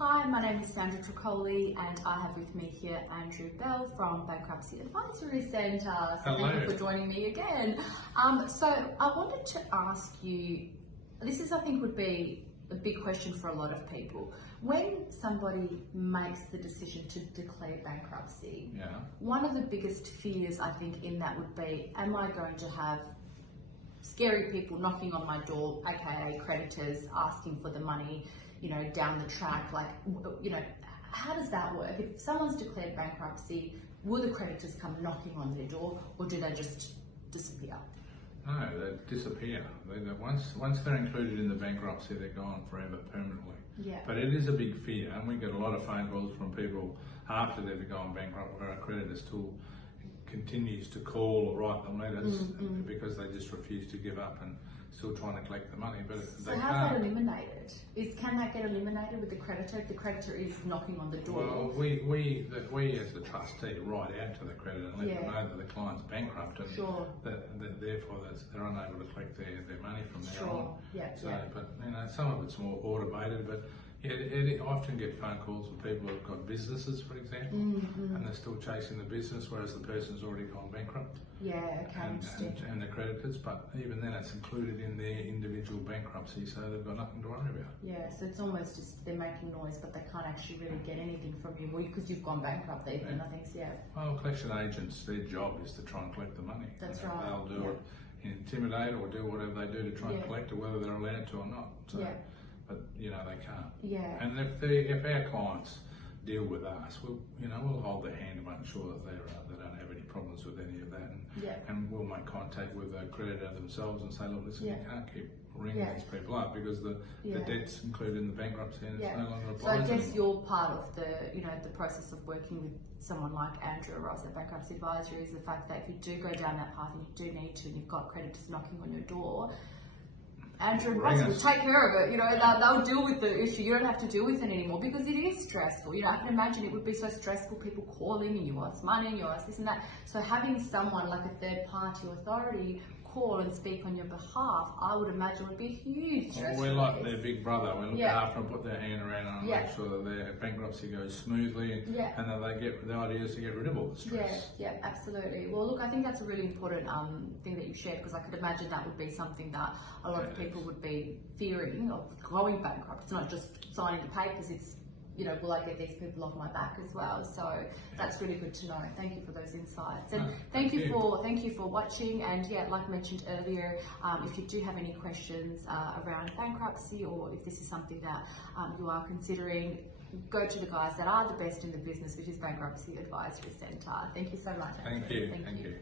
Hi, my name is Sandra Tricoli and I have with me here Andrew Bell from Bankruptcy Advisory Centre. So Hello. thank you for joining me again. So I wanted to ask you, this is I think would be a big question for a lot of people. When somebody makes the decision to declare bankruptcy, one of the biggest fears I think in that would be, am I going to have scary people knocking on my door, aka creditors, asking for the money, down the track? Like, how does that work? If someone's declared bankruptcy, will the creditors come knocking on their door, or do they just disappear? No, they disappear. Once they're included in the bankruptcy, they're gone forever, permanently. Yeah. But it is a big fear, and we get a lot of phone calls from people after they've gone bankrupt where our creditor still continues to call or write them letters because they just refuse to give up and still trying to collect the money. But So how's that eliminated? Can that get eliminated with the creditor if the creditor is knocking on the door? Well, we as the trustee write out to the creditor and let them know that the client's bankrupt and that therefore they're unable to collect their money from there on. But some of it's more automated, but it often get phone calls from people who've got businesses, for example, and they're still chasing the business, whereas the person's already gone bankrupt. And the creditors, but even then it's included in their individual bankruptcy, so they've got nothing to worry about. Yeah, so it's almost just they're making noise, but they can't actually really get anything from you, because you've gone bankrupt even, I think, Well, collection agents, their job is to try and collect the money. That's right. They'll do it, intimidate or do whatever they do to try and collect it, whether they're allowed to or not. So, but they can't. And if our clients deal with us, we'll hold their hand and make sure that they don't have any problems with any of that, and we'll make contact with the creditor themselves and say, look, listen, you can't keep ringing these people up because the debt's included in the bankruptcy and it's no longer applies. So I guess you're part of the process of working with someone like Andrew or us at Bankruptcy Advisory is the fact that if you do go down that path and you do need to, and you've got creditors knocking on your door, Andrew and Ross will take care of it. They'll deal with the issue. You don't have to deal with it anymore because it is stressful. I can imagine it would be so stressful, people calling and you ask money and you ask this and that. So having someone like a third party authority call and speak on your behalf, I would imagine would be a huge stress. Well, we're like their big brother. We look after them, put their hand around them and make sure that their bankruptcy goes smoothly and that they get the idea is to get rid of all the stress. Yeah, absolutely. Well, look, I think that's a really important thing that you shared, because I could imagine that would be something that a lot of people would be fearing of going bankrupt. It's not just signing the papers, it's will I get these people off my back as well? So that's really good to know. Thank you for those insights. And thank you for watching. And like mentioned earlier, if you do have any questions around bankruptcy, or if this is something that you are considering, go to the guys that are the best in the business, which is Bankruptcy Advisory Centre. Thank you so much. Thank you.